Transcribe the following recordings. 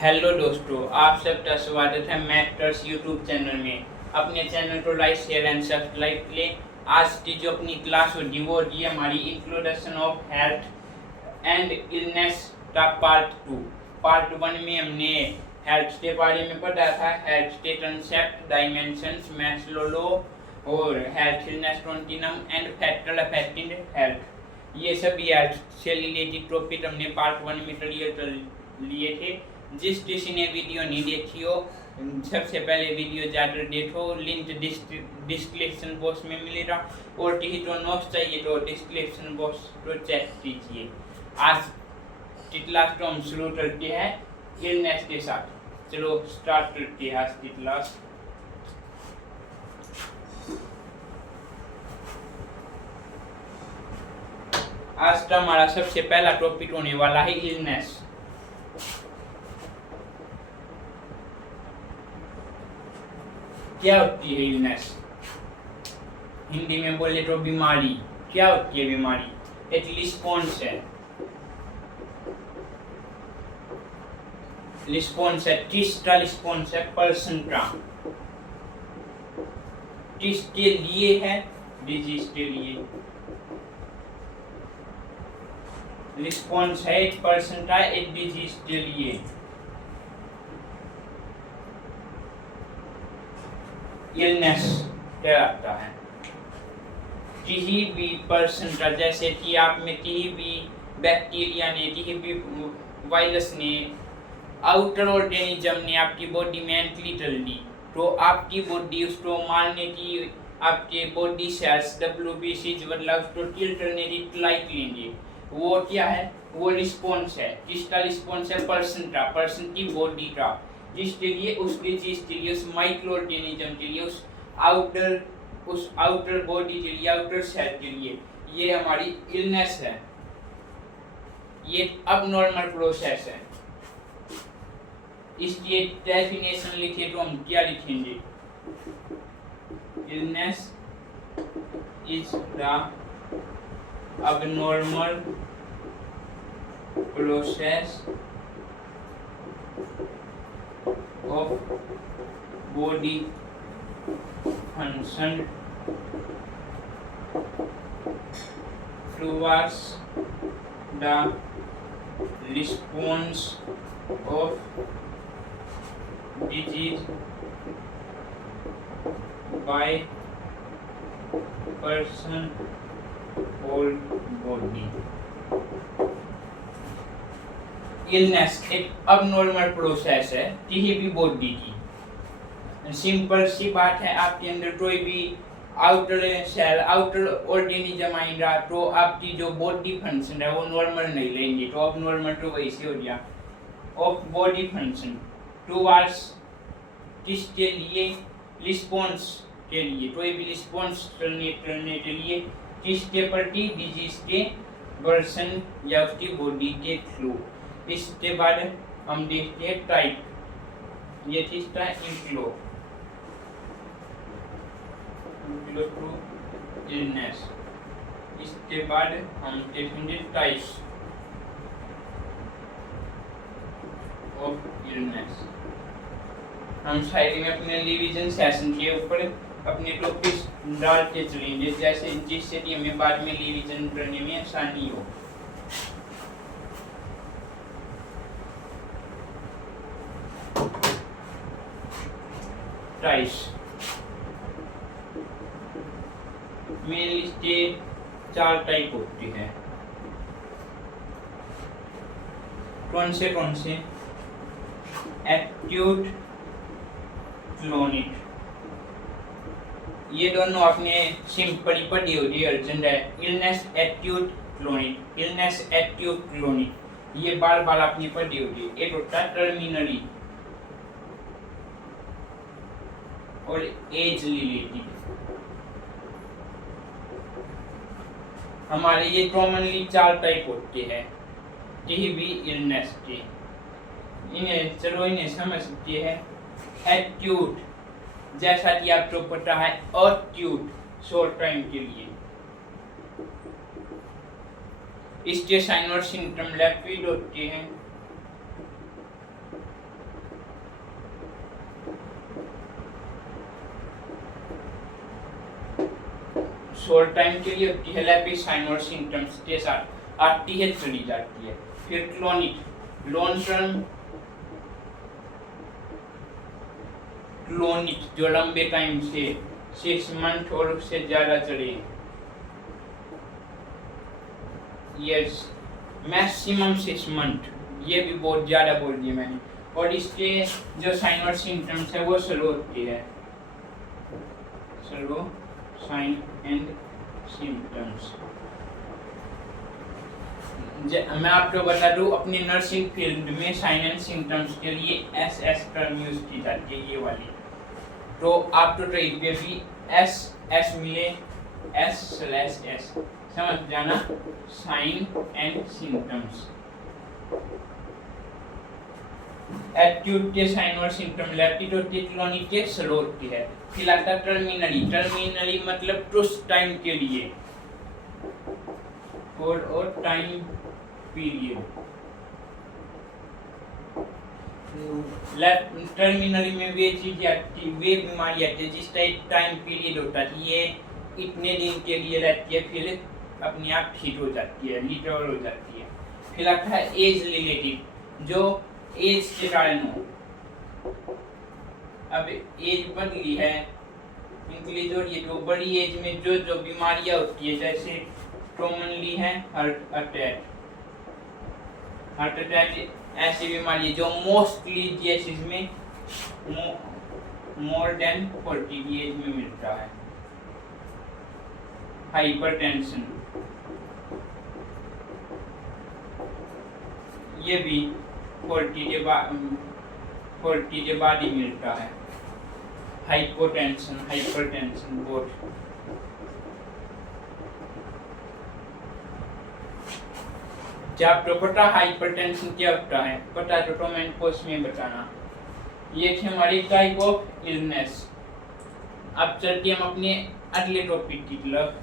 Hello दोस्तों, आप सबका स्वागत है मैथर्स यूट्यूब चैनल में। अपने चैनल को लाइक शेयर एंड सब्सक्राइब के लिए आज की जो अपनी क्लास होगी वो होगी हमारी introduction of health and illness का पार्ट 2। पार्ट 1 में हमने हेल्थ के बारे में पढ़ा था, हेल्थ के कंसेप्ट, डायमेंशंस, मैस्लो लॉ और health illness continuum and factor affecting health. ये सभी हेल्थ से रिलेटेड टॉपिक हमने पार्ट 1 में क्लियर कर लिए थे। जिस किसी ने वीडियो नहीं देखी हो सबसे पहले वीडियो जाकर देखो, लिंक डिस्क्रिप्शन बॉक्स में मिलेगा। और किसी को नोट्स चाहिए तो डिस्क्रिप्शन बॉक्स को चेक कीजिए। आज की क्लास को हम शुरू करते हैं इलनेस के साथ। चलो स्टार्ट करते हैं आज की क्लास। आज का हमारा सबसे पहला टॉपिक होने वाला है इलनेस। क्या होती है इलनेस? हिंदी में बोले तो बीमारी। क्या होती है बीमारी? एक रिस्पॉन्स है, किसका रिस्पॉन्स है? पर्सन का। किसके लिए है? डिजीज के लिए। रिस्पॉन्स है एक पर्सन का एक डिजीज के लिए। इलनेस कहलाता है किसी भी पर्सन का, जैसे कि आप में किसी भी बैक्टीरिया ने, किसी भी वायरस ने, आउटर ऑर्गेनिज्म ने आपकी बॉडी में एंट्री कर ली, तो आपकी बॉडी उसको मारने की, आपके बॉडी सेल्स WBC मतलब उसको किल करने की ट्राई करेंगे। वो क्या है? वो रिस्पॉन्स है। किसका रिस्पॉन्स है? पर्सन का, पर्सन की बॉडी का। जिसके लिए, उसकी चीज के लिए, उस माइक्रो ऑर्गेनिज्म के लिए, उस आउटर बॉडी के लिए, आउटर सेल के लिए। ये हमारी इलनेस है। ये अब नॉर्मल प्रोसेस है। इसकी डेफिनेशन लिखे तो हम क्या लिखेंगे? Illness is the abnormal process of body function towards the response of disease by person or body। Illness एक अबनॉर्मल प्रोसेस है किसी भी बॉडी की। सिंपल सी बात है, आपके अंदर कोई भी आउटर सेल, आउटर ऑर्गेनिज्म आएगा तो आपकी जो बॉडी फंक्शन है वो नॉर्मल नहीं रहेंगे। तो अब नॉर्मल तो वैसे हो गया। ऑफ बॉडी फंक्शन टुवर्ड्स किसके लिए? रिस्पॉन्स के लिए। कोई भी रिस्पॉन्स करने के लिए किसके प्रति? डिजीज के वर्सन या उसकी बॉडी के थ्रू। इसके बाद हम देखते हैं टाइप। ये चीज था इंक्लो टू इलनेस। इसके बाद हम देखेंगे टाइप्स ऑफ इलनेस। हम शायरी में अपने रिवीजन सेशन के ऊपर अपने टॉपिक्स डाल के चलेंगे, जैसे जिससे कि हमें बाद में रिवीजन करने में आसानी हो। टाइप्स मेनली के 4 टाइप होती है। कौन से? Acute, chronic. ये दोनों आपने सिंपली पढ़ी होगी, अर्जेंट है। Illness acute chronic, illness acute chronic, ये बार बार आपने पढ़ी होगी। एक होता है टर्मिनरी और एज रिलेटेड। हमारे ये कॉमनली 4 टाइप होते हैं किसी भी इलनेस के। इन्हें समझ सकते हैं। एक्यूट, जैसा कि आपको पता है, एक्यूट शॉर्ट टाइम के लिए। इसके साइन और सिम्टम रैपिड होते हैं। शॉर्ट टाइम के लिए होती है, लैपिस साइन और सिम्टम्स के साथ आती है, चली जाती है। फिर क्लोनिक, लॉन्ग टर्म क्लोनिक जो लंबे टाइम से 6 मंथ और उससे ज्यादा चले, यस मैक्सिमम 6 मंथ, ये भी बहुत ज्यादा बोल दिया मैंने। और इसके जो साइन और सिम्टम्स है वो स्लो होती है, स्लो साइन एंड सिम्टम्स। मैं आपको बता दूं, अपनी नर्सिंग फील्ड में साइन एंड सिम्टम्स के लिए एस टर्म यूज की जाती है, ये वाली। तो आपको ट्रेड पे भी एस मिले, S/S समझ जाना, साइन एंड सिम्टम्स। एक्यूट के साइन और सिम्टम, लैपिड होती है, क्लोनिक के स्लो होती है। फिर आता टर्मिनली, टर्मिनली मतलब कुछ टाइम के लिए, और टाइम पीरियड। टर्मिनली में वे चीज आती, वे बीमारी आती है जिसका एक टाइम पीरियड होता है, ये इतने दिन के लिए रहती है, फिर अपने आप ठीक हो जाती है, रिकवर हो जाती है। फिर आता है एज रिलेटेड, जो एज के कारण हो। अब एज बढ़ी है, इनके जो ये जो बड़ी एज में जो जो बीमारियां होती है, जैसे कॉमनली है हार्ट अटैक, ऐसी बीमारी जो मोस्टली केसेस में मोर देन 40 की एज में मिलता है। हाइपरटेंशन, ये भी 40 के बाद ही मिलता है। हाइपरटेंशन बहुत। क्या आपको पता हाइपरटेंशन क्या होता है? पता तो कमेंट बॉक्स में बताना। ये थी हमारी टाइप ऑफ इलनेस। अब चलते हम अपने अगले टॉपिक की तरफ।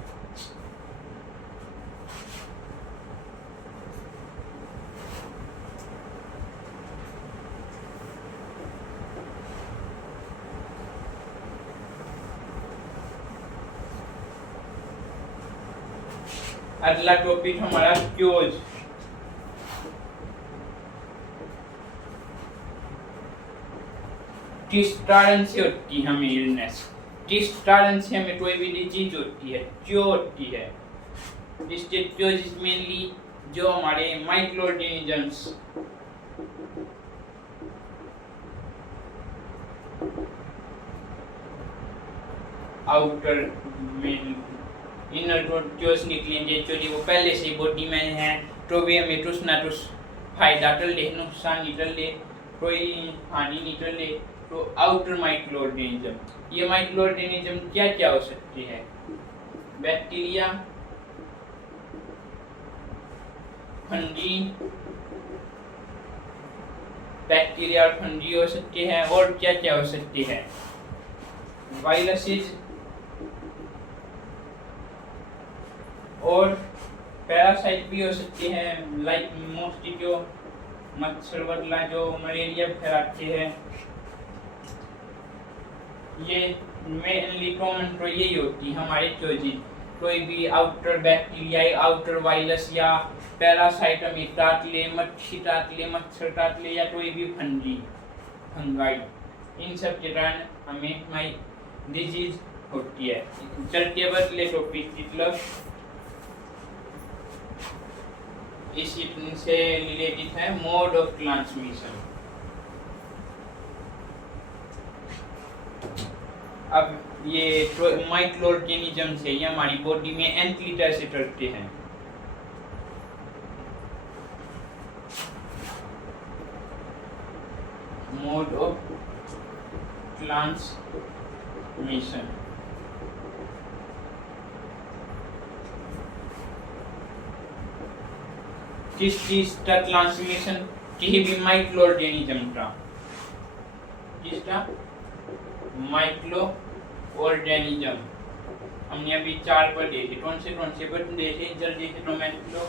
अगला टॉपिक हमारा क्योज। किस कारण से होती है हमें इलनेस, किस कारण से हमें कोई भी डिजीज होती है, क्यों होती है। इसके क्योज मेनली जो हमारे माइक्रो ऑर्गेनिजम्स आउटर में इनर क्योज निकलेंगे, एक्चुअली वो पहले से बॉडी में है, तो भी हमें कुछ ना कुछ फायदा कर ले, नुकसान निकल ले, कोई हानि निकल ले। तो आउटर माइक्रो ऑर्गेनिज्म, ये माइक्रो ऑर्गेनिज्म क्या क्या हो सकती है? बैक्टीरिया, फंगी, बैक्टीरिया और फंगी हो सकती है। और क्या क्या हो सकती है? वायरसेस और पैरासाइट भी हो सकती है, लाइक मॉस्किटो, मच्छर वगैरह जो मलेरिया फैलाते हैं। ये मेनली कॉमन तो यही होती है हमारे क्योजिज। कोई भी आउटर बैक्टीरिया, आउटर वायरस या पैरासाइट हमें काट ले, मच्छी काट ले, मच्छर काट ले, या कोई भी फंगाई, इन सब के कारण हमें डिजीज होती है। चलते बदले टॉपिक की तरफ। इसी से रिलेटेड है मोड ऑफ ट्रांसमिशन। अब ये माइक्रो ऑर्गेनिजम्स है, ये हमारी बॉडी में एंटीलिटर से करते हैं। मोड ऑफ ट्रांसमिशन, किस चीज का ट्रांसमिशन? किसी भी माइक्रो ऑर्गेनिज्म का, किसका? Micro organism. हमने अभी 4 पर देखे, कौन से पर देखे जल्दी से कमेंट लो।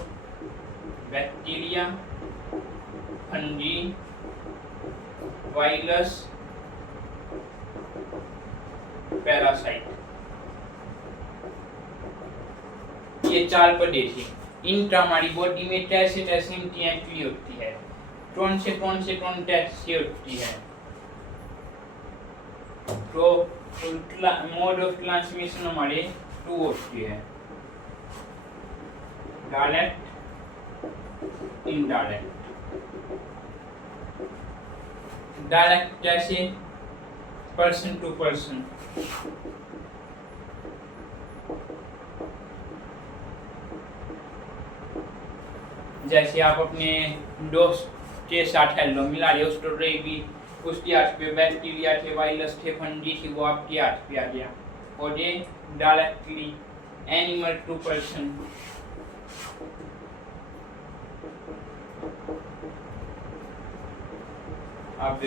Bacteria, fungi, virus, parasite. ये 4 पदे थे। इनका हमारी बॉडी में कैसे कैसे इनकी एंट्री होती है, कौन से टेस्ट से होती है। तो मोड ऑफ ट्रांसमिशन हमारे 2 होती है, डायरेक्ट, इनडायरेक्ट। डायरेक्ट कैसे, पर्सन टू पर्सन। जैसे आप अपने दोस्त के साथ हेलो मिला रहे हो, उस भी उसके हाथ पे बैक्टीरिया थे, वायरस थे, फंगी थी, वो आपके हाथ पे आ गया। और ये डायरेक्टली एनिमल टू पर्सन। आप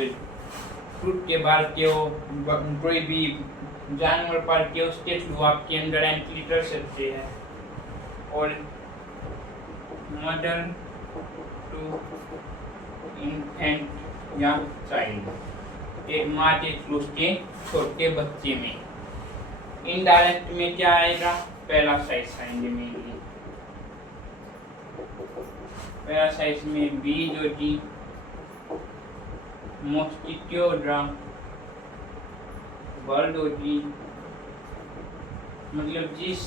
फ्रूट के बाल के हो, कोई भी जानवर पाल के उसके थ्रू आपके अंदर एंट्री कर सकते हैं। और मदर टू इन्फेंट या चाइल्ड, एक माँ के थ्रू उसके छोटे बच्चे में। इनडायरेक्ट में क्या आएगा, पैरासाइट्स आएंगे मेनली। पैरासाइट्स में बीज होगी, मॉस्किटो बर्ड होगी, मतलब जिस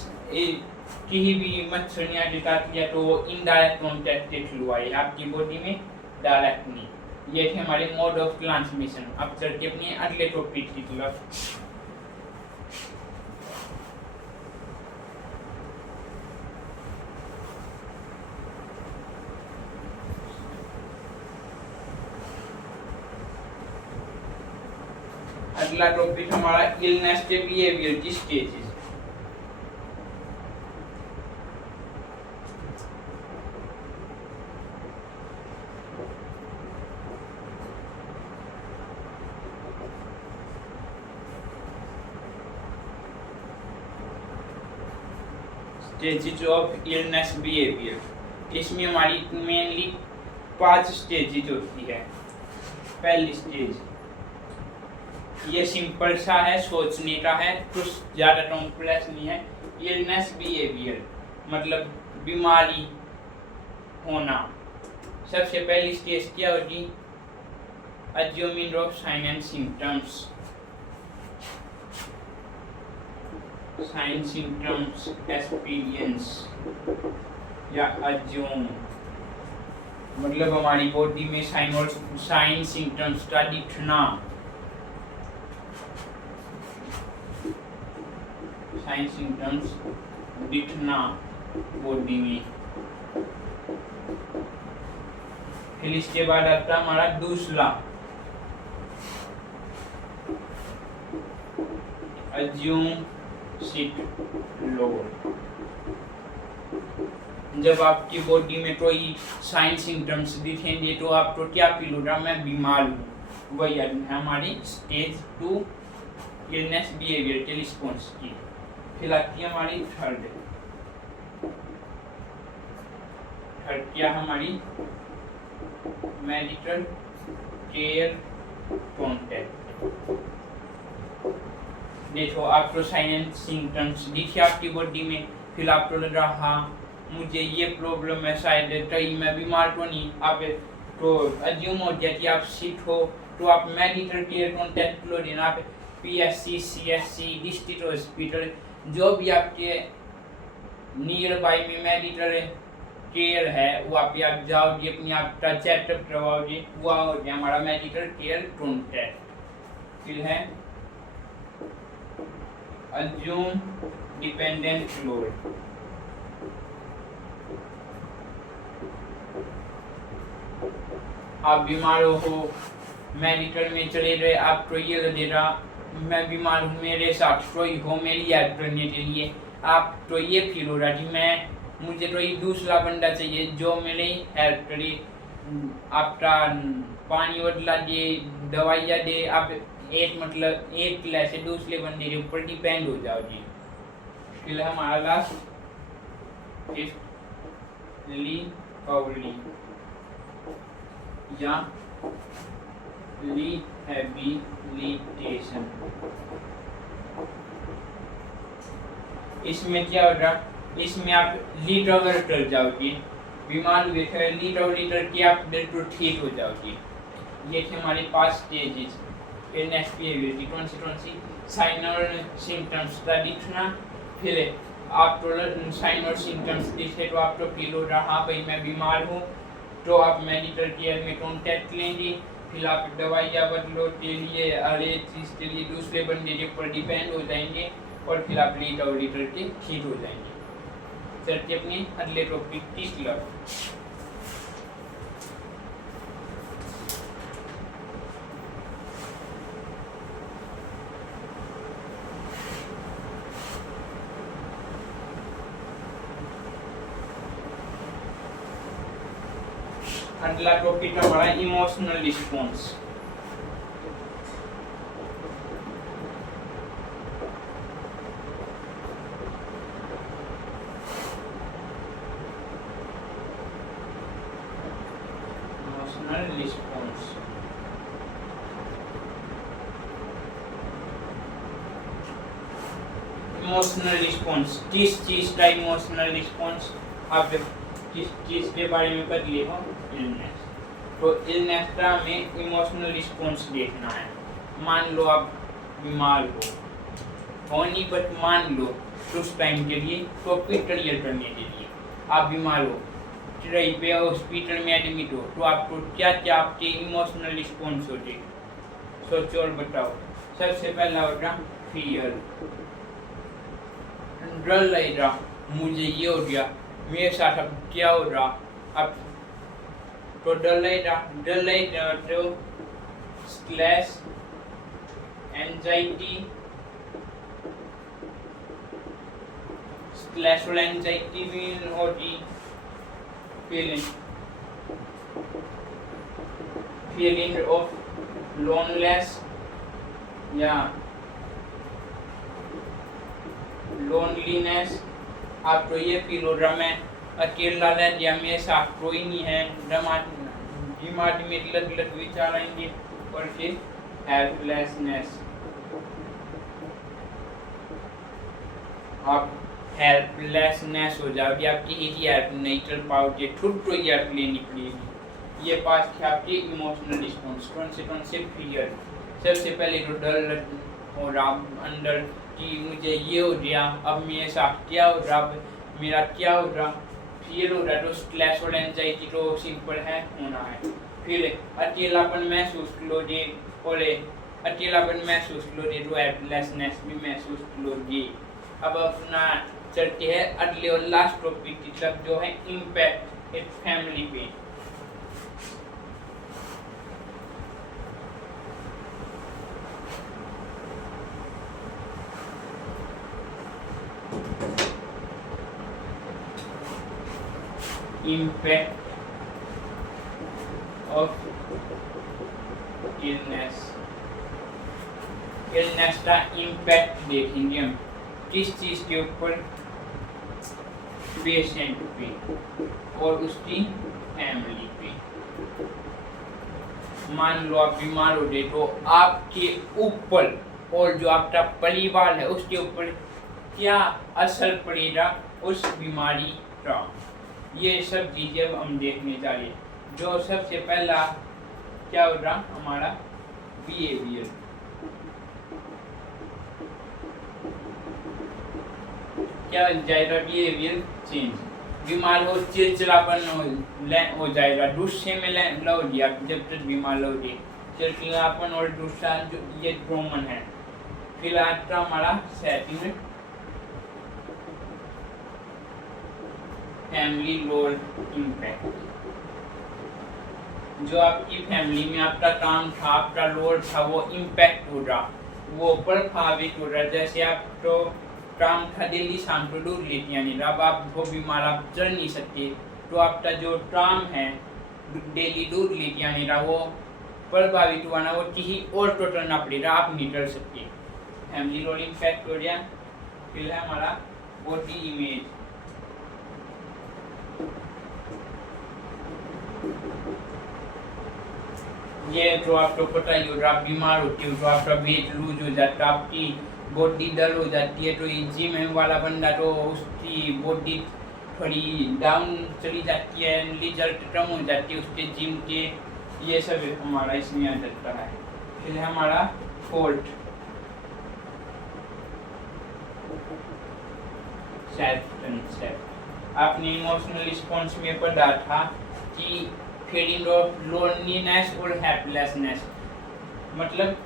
किसी भी मच्छर ने काट लिया तो वो इनडायरेक्ट कॉन्टैक्ट के थ्रू आई आपकी बॉडी में, डायरेक्ट नहीं। ये थे हमारे मोड ऑफ ट्रांसमिशन। अब चलते अपने अगले टॉपिक की तरफ। अगला टॉपिक हमारा इलनेस के बिहेवियर की stages. Stages of illness behaviour. इसमें हमारी मेनली 5 स्टेजेस होती है। पहली स्टेज ये सिंपल सा है, सोचने का है, कुछ ज़्यादा कॉम्प्लेक्स नहीं है। इलनेस बिहेवियर मतलब बीमारी होना। सबसे पहली स्टेज क्या होगी, assuming of sign and symptoms. Sign symptoms experience या अज्यूम मतलब हमारी बॉडी में साइन सिम्टम्स का दिखना। साइन सिम्टम्स दिखना बॉडी में। फिर इसके बाद आता हमारा दूसरा अज्यूम सिट लो। जब आपकी बॉडी में कोई साइन सिम्टम्स दिखेंगे तो आपको क्या फील होगा, मैं बीमार हूँ। वही हमारी स्टेज 2 इलनेस बिहेवियर के रिस्पॉन्स की। फिर आती है हमारी थर्ड क्या हमारी मेडिकल केयर कॉन्टैक्ट। देखो आपको साइन एंड सिम्टम्स दिखे आपकी बॉडी में, फिर आपको लग रहा हाँ मुझे ये प्रॉब्लम है, शायद कहीं मैं बीमार तो नहीं। आप तो अज्यूम हो गया कि आप सिक हो, तो आप मेडिकल केयर कॉन्टैक्ट लो देना। आप PSC CSC डिस्ट्रिक्ट हॉस्पिटल जो भी आपके नियर बाई में मेडिकल केयर है वहाँ पे आप जाओगे, अपने आप का चेकअप करवाओगे, वह हो गया हमारा मेडिकल केयर कॉन्टैक्ट। फिर है अज्यूम डिपेंडेंट लोड। आप बीमार हो, मेडिकल में चले गए, आपको ये लगेगा मैं बीमार हूँ, मेरे साथ कोई हो मेरी हेल्प करने के लिए। आप तो ये फील हो रहा कि मुझे कोई दूसरा बंदा चाहिए जो मेरी हेल्प करे, आपका पानी बदला दे, दवाइयाँ दे। आप एक क्लास से दूसरे बंदे के ऊपर डिपेंड हो जाओगे। फिर हमारा लास्ट या रिहैबिलिटेशन। इसमें क्या होगा, इसमें आप लीटर अगर कर जाओगे, बीमार हुए थे लीटर की आप बिल्कुल ठीक हो जाओगे। ये थे हमारे पास स्टेजेस। फिर नेक्स्ट बिहेवियर कौन सी साइन और सिम्टम्स का दिखना। फिर आप तो साइन और सिम्टम्स दिखे तो आपको फील हो रहा हाँ भाई मैं बीमार हूँ, तो आप मेडिकल केयर में कॉन्टैक्ट लेंगे। फिर आप दवाइयाँ बदलो के लिए हर एक चीज़ के लिए दूसरे बंदे के ऊपर डिपेंड हो जाएंगे और फिर आप लीटर के ठीक हो जाएंगे। चलते अपने अगले टॉपिक तीसरा। अगला टॉपिक हमारा इमोशनल रिस्पॉन्स। इमोशनल रिस्पॉन्स किस चीज का इमोशनल रिस्पॉन्स? आप किस चीज के बारे में कर लिए हो? इलनेस। तो इलनेस का हमें इमोशनल रिस्पॉन्स देखना है। मान लो आप बीमार हो नहीं, बट मान लो कुछ टाइम के लिए टॉपिक क्लियर करने के लिए आप बीमार हो, ट्राई पे हॉस्पिटल में एडमिट हो, तो आपको क्या क्या आपके इमोशनल रिस्पॉन्स होते? सोचो और बताओ। सबसे पहला होगा फियर, डर लग रहा मुझे ये हो गया, मेरे साथ अब क्या हो रहा। अब तो डर लग रहा तो स्ट्रेस, एंजाइटी, स्ट्रेस और एंजाइटी भी होगी। फीलिंग ऑफ लोनलेस या लोनलीनेस। आपको ये फील हो रहा मैं अकेला रह गया, मेरे साथ कोई नहीं है, दिमाग में लग विचार आएंगे। और फिर हेल्पलेसनेस, आप हेल्पलेसनेस हो जाओगे, आप किसी की हेल्प नहीं कर पाओगे, खुद को ही हेल्प लेनी पड़ेगी। ये पास थे आपके इमोशनल रिस्पॉन्स। कौन से फियर। सबसे पहले तो डर हो रहा अंदर कि मुझे ये हो गया, अब मेरे साथ क्या हो रहा, मेरा क्या हो रहा। फिर हो रहा तो स्ट्रेस और एंजाइटी तो सिंपल है, होना है। फिर अकेलापन महसूस लोगे, और अकेलापन महसूस लोगे तो हेल्पलेसनेस भी महसूस लोगे। अब अपना चलते हैं अगले और लास्ट टॉपिक की तरफ, जो है इम्पैक्ट एक फैमिली पे। इम्पैक्ट ऑफ इलनेस का इम्पैक्ट देखेंगे हम किस चीज के ऊपर? पेशेंट पे और उसकी फैमिली पे। मान लो आप बीमार हो गए तो आपके ऊपर और जो आपका परिवार है उसके ऊपर क्या असर पड़ेगा उस बीमारी का, ये सब चीजें हम देखने जा रहे हैं। जो सबसे पहला क्या होगा हमारा बिहेवियर। क्या जाएगा बिहेवियर चेंज। बीमार हो चिड़चिड़ापन हो जाएगा, गुस्से में लोगे आप जब तक बीमार लोगे, चिड़चिड़ापन और गुस्सा जो ये कॉमन है। फिर आज का हमारा सेटिंग फैमिली रोल इम्पैक्ट। जो आपकी फैमिली में आपका काम था, आपका रोल था, वो इम्पैक्ट हो रहा, वो प्रभावित हो रहा। जैसे आप तो काम था डेली शाम को दूध लेती यानी अब आप वो बीमार, आप चल नहीं सकते, तो आपका जो काम है डेली दूध लेती यानी वो प्रभावित हुआ ना, वो किसी और को करना पड़ेगा, आप नहीं कर सकते। फैमिली रोल इम्पैक्ट हो गया। फिर है हमारा बॉडी इमेज। ये जो आपको पता ही होगा, आप बीमार होते हो तो आपका वेट लूज हो जाता है, आपकी बॉडी डल हो जाती है, तो ये जिम वाला बंदा तो उसकी बॉडी थोड़ी डाउन चली जाती है, रिजल्ट कम हो जाती है उसके जिम के, ये सब हमारा इसमें आ जाता है। फिर हमारा फोर्थ सेल्फ कंसेप्ट। आपने इमोशनल रिस्पॉन्स में पढ़ा था कि फीलिंग ऑफ लोनलीनेस और हेल्पलेसनेस, मतलब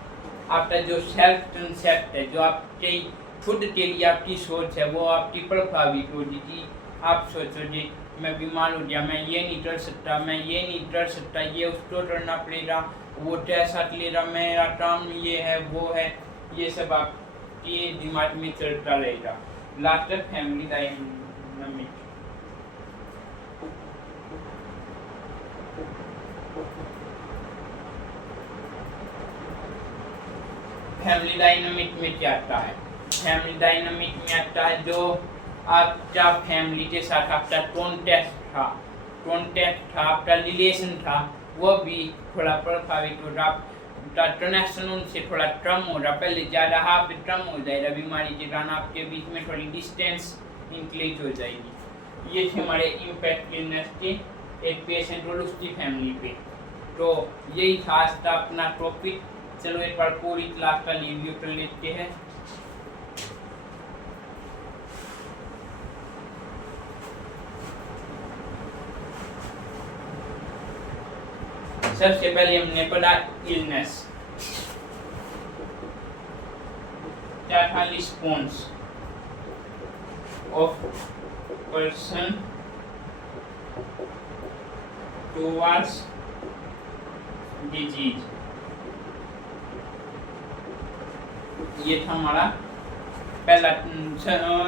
आपका जो सेल्फ कंसेप्ट है, जो आपके खुद के लिए आपकी सोच है, वो आपकी प्रभावित होगी कि आप सोचोगे मैं बीमार हो गया, मैं ये नहीं कर सकता, मैं ये नहीं कर सकता, ये उसको करना पड़ेगा, वो कैसा लेगा, मेरा काम ये है वो है, ये सब आपके दिमाग में चलता रहेगा। Last family dynamic. Family dynamic में क्या आता है? फैमिली डायनामिक में आता है जो आपका फैमिली के साथ आपका कॉन्टेक्ट था, आपका रिलेशन था, वो भी थोड़ा प्रभावित हो रहा, आपका कनेक्शन उनसे थोड़ा कम हो रहा, पहले ज़्यादा हाफ कम हो जाएगा, बीमारी के कारण आपके बीच में थोड़ी डिस्टेंस इंक्रीज हो जाएगी। ये थे हमारे इम्पैक्ट इलनेस के एक पेशेंट और उसकी फैमिली पे। तो यही था आज का अपना टॉपिक। चलो एक बार पूरी क्लास का रिव्यू कर लेते हैं। सबसे पहले हमने पढ़ा इलनेस, क्या था? Response of person towards disease. ये था हमारा पहला,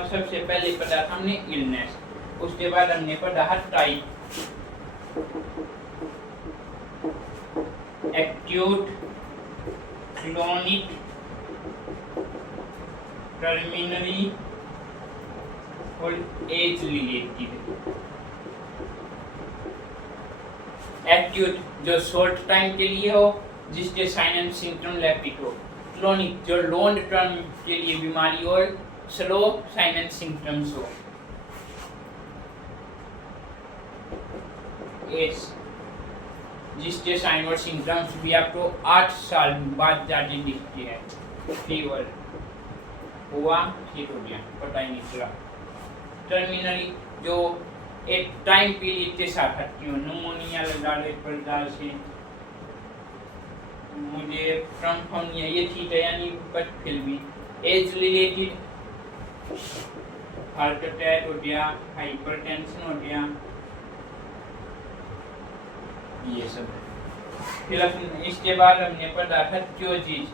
सबसे पहले पढ़ा था हमने इलनेस। उसके बाद हमने पढ़ा टाइप, एक्यूट, क्रोनिक, टर्मिनरी और एज रिलेटेड। एक्यूट जो शॉर्ट टाइम के लिए हो, जिसके साइन एंड सिम्टम रैपिड हो। क्रोनिक जो लॉन्ग टर्म के लिए बीमारी और स्लो साइन एंड सिम्टम्स हो। एज जिसके साइन और सिम्टम्स भी आपको 8 साल बाद जाके दिखती है। फीवर हुआ, ठीक हो गया, पता ही नहीं चला। टर्मिनरी जो एक टाइम पीरियड के साथ आती हो, न्यूमोनिया लगा ले प्रकार से, मुझे कंफर्म नहीं है ये ठीक है या नहीं, बट फिर भी। एज रिलेटेड हार्ट अटैक हो गया, हाइपरटेंशन हो गया, ये सब। फिर इसके बाद हमने पढ़ा था क्योजिज,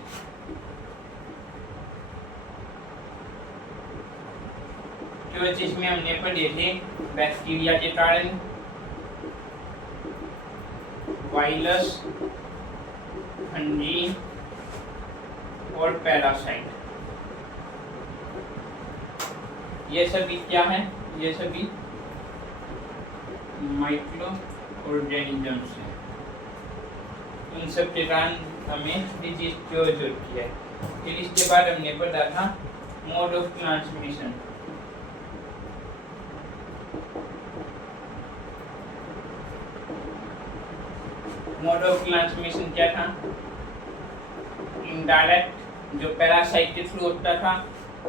क्योजिज में हमने पढ़े थे बैक्टीरिया के कारण, वायरस, फंगी और पैरासाइट। ये सभी क्या है? ये सभी माइक्रो ऑर्गेनिजम्स है। इन सब के कारण हमें डिजीज क्योज होती है। फिर इसके बाद हमने पढ़ा था mode of transmission. Mode of transmission क्या था? इनडायरेक्ट जो पैरासाइट के थ्रू होता था,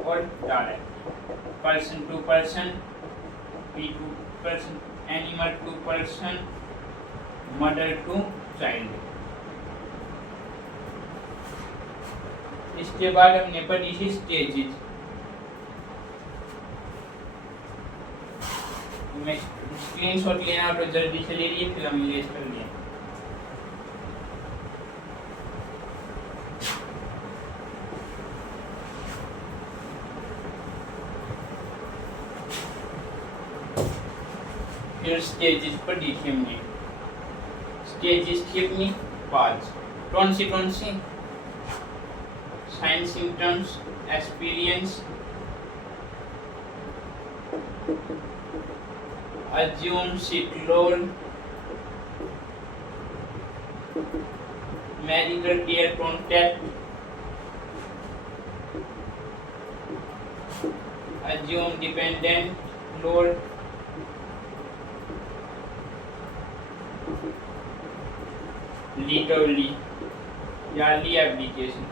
और direct person to person, to person, animal to person, mother to child. इसके बाद हमने पढ़ी थी स्टेजेस। मैं स्क्रीनशॉट लेना तो जल्दी से ले लिए, फिर हम इरेज कर लिए। फिर स्टेजेस पर देखिए हमने, स्टेजेस थी अपनी 5। कौन सी? साइन, सिम्टम्स, एक्सपीरियंस, अज्यूम, सिक्लोल, medical care, contact, assume dependent load, literally या ली एप्लीकेशन।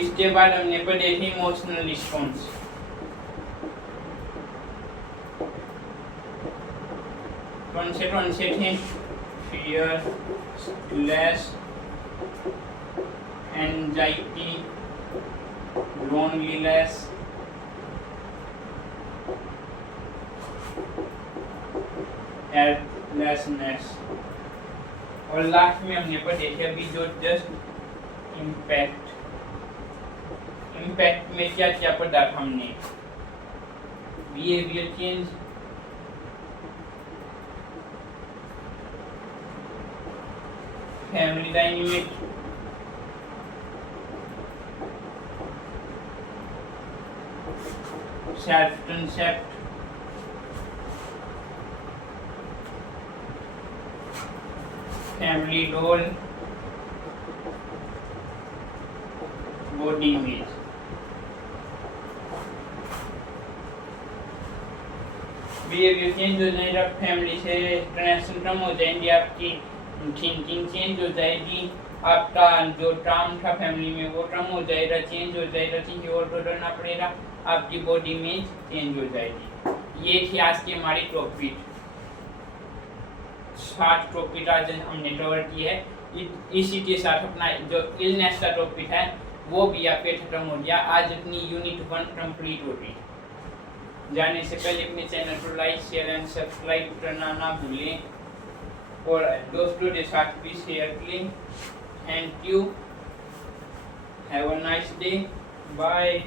इसके बाद हमने पढ़े थे इमोशनल रिस्पॉन्स। कौन से थे? Fear, stress, anxiety, loneliness, helplessness, और लास्ट में हमने पढ़े थे अभी जो जस्ट इम्पैक्ट। इम्पैक्ट में क्या क्या पढ़ा था हमने? Behaviour change, family dynamic, self concept, family role, body image. Behaviour change हो जाएगा, फैमिली से कनेक्शन कम हो जाएंगे, आपकी थिंकिंग चेंज हो जाएगी, आपका जो टर्म था फैमिली में वो टर्म हो जाएगा, चेंज हो जाएगा, चीज़ें और बदलना पड़ेगा, आपकी बॉडी इमेज चेंज हो जाएगी। ये थी आज की हमारी टॉपिक। 7 टॉपिक आज हमने कवर किए है। इसी के साथ अपना जो इलनेस का टॉपिक है वो भी आपके खत्म हो गया। आज अपनी यूनिट 1 कंप्लीट हो गई। जाने से पहले अपने चैनल को लाइक, शेयर एंड सब्सक्राइब करना ना भूलें और दोस्तों के साथ भी शेयर करें। Thank you, have a nice day, bye.